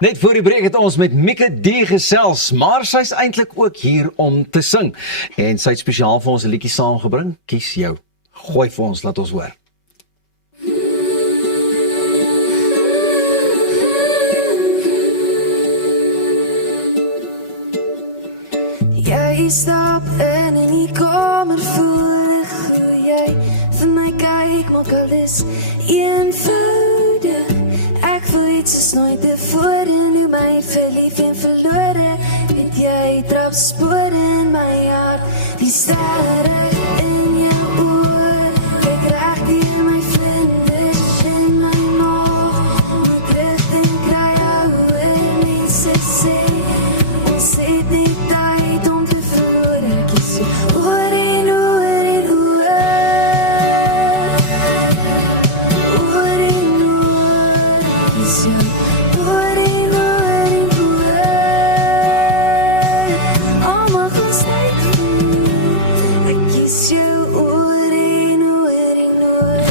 Net voor die breek het ons met Mieke D gesels, maar sy's eintlik ook hier om te sing. En sy het spesiaal vir ons 'n liedjie saamgebring. Kies jou. Gooi vir ons, laat ons hoor. Jy stap in die kamer, voel hoe jy vir my kyk, maak alles eenvoudig. Ek voel iets is nooit tevore, nu my verlief en verlore. Het jy trap spore in my hart, die sterre in jou oor. Kyk reg deur my vlinders in my maag, moet rigting kry ouwe mense sê, ons het nie tyd om te verloor. Ek kies jou oor en oor en oor, oor en oor, kies jou oor en oor en oor. Al mag ons tyd voel, ek kies jou oor en oor en oor.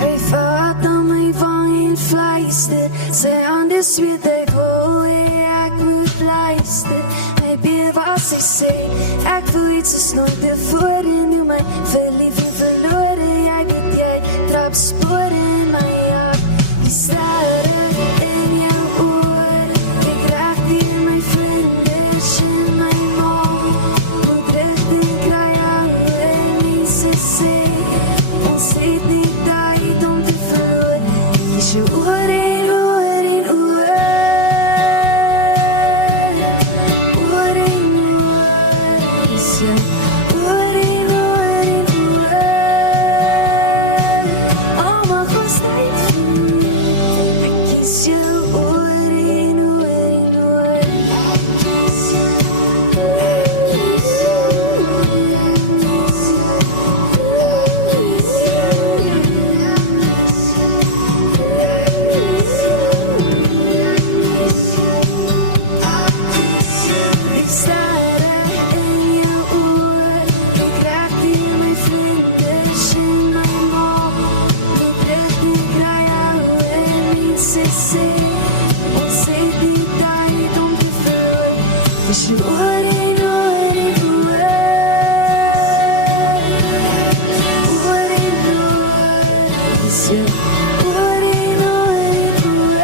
Hy vat na my wang en fluister, sy hande sweet, ek wil hê ek moet luister. My beer was sy sê, ek voel iets is nooit tevore, nu my verlief en verlore. Jy weet jy trap spore in my hart, die sterre in jou oor. Kyk reg deur my vlinders in my maag, moet rigting kry ouwe mense sê, ons het nie tyd om te verloor. Kies jou oor en oor en oor, oor en oor. Kies jou oor en oor en oor, al mag ons tyd voel, ek kies jou oor en oor en oor. Ek kies jou, ek kies jou, ek kies die sterre in jou oor. Kyk reg deur my vlinders in my maag, moet rigting kry ouwe mense sê, ons het nie tyd om te verloor. Kies jou oor en oor en oor, oor en oor. Kies jou oor en oor en oor,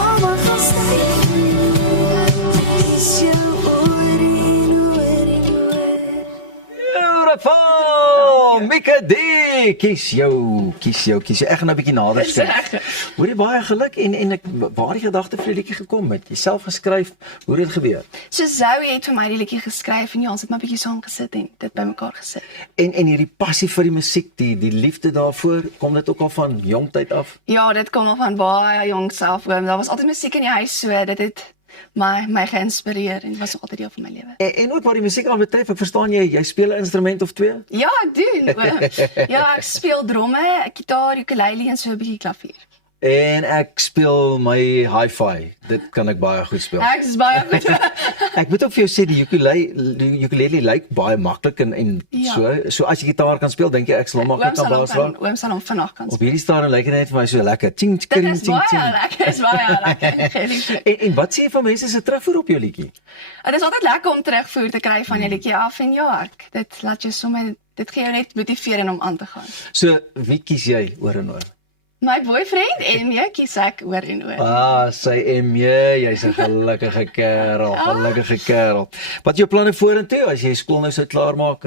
al mag ons tyd voel, kies jou oor en oor en oor. Beautiful! Mieke D, kies jou. Ek gaan nou 'n bietjie nader skryf. Hoor jy, baie geluk en ek waar die gedagte vir die liedjie gekom het. Jy self geskryf, hoe het dit gebeur? So Zoe het vir my die liedjie geskryf en ja, ons het maar 'n bietjie saam gesit en dit bymekaar gesit. En hierdie passie vir die musiek, die liefde daarvoor, kom dit ook al van jong tyd af? Ja, dit kom al van baie jongs af. Daar was altyd musiek in die huis, so dit het my geïnspireer en dit was nog altyd deel van my lewe. En ook wat die musiek aan betref, ek verstaan jy speel 'n instrument of twee? Ja, ek doen. Ja, ek speel dromme, gitaar, ukulele en so 'n bietjie klavier. En ek speel my hi-fi. Dit kan ek baie goed speel. Ek is baie goed. Ek moet ook vir jou sê die ukulele lyk baie maklik en Ja. so as jy gitaar kan speel, dink jy ek sal hom maklik kan basraak? Oom sal hom vinnig kan Op speel. hierdie stadium lyk dit net vir my so lekker. Ting Dit ting is ting baie ting. lekker, is baie lekker. Geen liefde. En wat sê jy van mense se terugvoer op jou liedjie? Dit is altyd lekker om terugvoer te kry van jou liedjie af en ja, dit laat jou sommer, dit gee jou net motivering om aan te gaan. So wie kies jy oor en oor? My boyfriend en jy kies ek oor en oor. Ah, sy jy's 'n gelukkige kerel, gelukkige kerel. Wat is jou planne vorentoe as jy skool nou sou klaarmaak?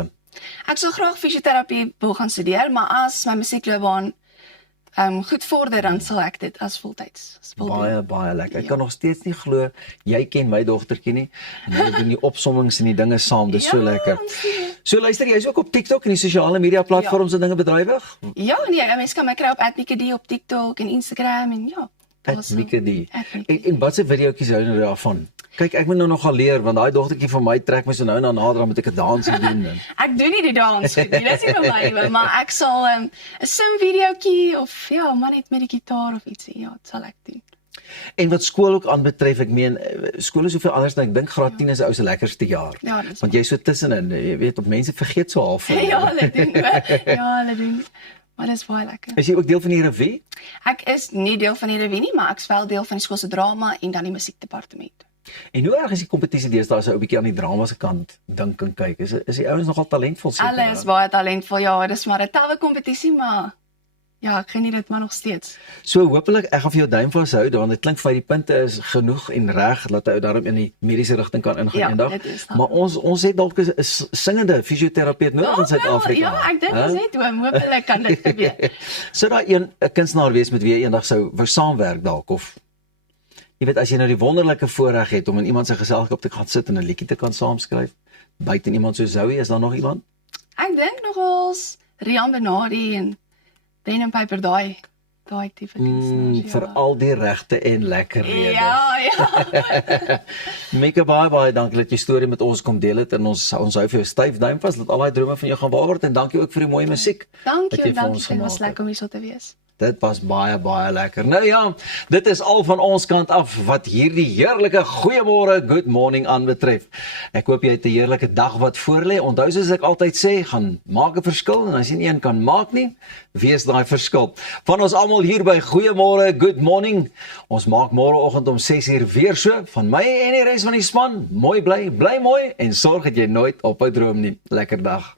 Ek sou graag fisioterapie wil gaan studeer, maar as my musiekloopbaan goed vorder, dan sal ek dit as voltyds wil doen. Baie lekker. Ek kan nog steeds nie glo jy ken my dogtertjie nie. En hulle doen die opsommings en die dinge saam. Dis so Ja, lekker. ons sien. So luister, jy's ook op TikTok en die sosiale media platforms en dinge bedrywig? Ja, nee, mense kan my kry op @Mieke D op TikTok en Instagram en ja, Mieke die. Mieke En wat se videoetjies hou jy daarvan? Kyk, ek moet nou nogal leer, want daai dogtertjie van my trek my so nou en dan nader, dan moet ek 'n dansie doen. Ek doen nie die dans goed nie, dis nie vir my nie, maar ek sal 'n sim videoetjie of ja, maar net met die gitaar of ietsie, ja, dit sal ek doen. En wat skool ook aanbetref, ek meen, skool is soveel anders, en ek dink graad 10 is 'n ou se lekkerste jaar. Ja, dis Want jy is so tussenin, jy weet, op mense vergeet so half. ja, hulle doen. Ja, hulle doen. Maar dit is baie lekker. Is jy ook deel van die revue? Ek is nie deel van die revue nie, maar ek is wel deel van die skool se drama en dan die musiekdepartement. En hoe erg is die kompetisie deesdae as jy 'n bietjie aan die drama se kant dink en kyk? Is die ouens nogal talentvol seker? Hulle is baie talentvol, ja, dis maar 'n tawe kompetisie, maar ja, ek geniet dit maar nog steeds. So hopelik ek gaan vir jou duim vashou, want dit klink vir die punte is genoeg en reg dat hy daarom in die mediese rigting kan ingaan Ja, eendag. dit is dan. Maar ons het dalk 'n singende fisioterapeut nodig in Suid-Afrika. Ja, ek dink dis net hopelik kan dit gebeur. Sou daar 'n kunstenaar wees met wie jy eendag wou saamwerk dalk of jy weet as jy nou die wonderlike voorreg het om in iemand se geselskap te gaan sit en 'n liedjie te kan saamskryf, buite iemand so Zoe, is daar nog iemand? Ek dink nogals Rian Benardi en Pen and Paper daai tipe kunstenaars. Vir al die regte en lekker redes. Ja. Mieke, baie dankie dat jy storie met ons kom deel het en ons hou vir jou styf duim vas dat al daai drome van jou gaan waar word en dankie ook vir die mooi musiek. Dankie, wat jy vir dankie. ons Dit was gemaak lekker om hier so te wees. Dit was baie lekker. Nou ja, dit is al van ons kant af wat hierdie heerlike goeiemôre, good morning aanbetref. Ek hoop jy het 'n heerlike dag wat voorlê. Onthou soos ek altyd sê, gaan maak 'n verskil en as jy nie een kan maak nie, wees daai verskil. Van ons almal hier by Goeiemôre, good morning. Ons maak môreoggend om 6:00 weer so. Van my en die res van die span, mooi bly mooi en sorg dat jy nooit ophou droom nie. Lekker dag.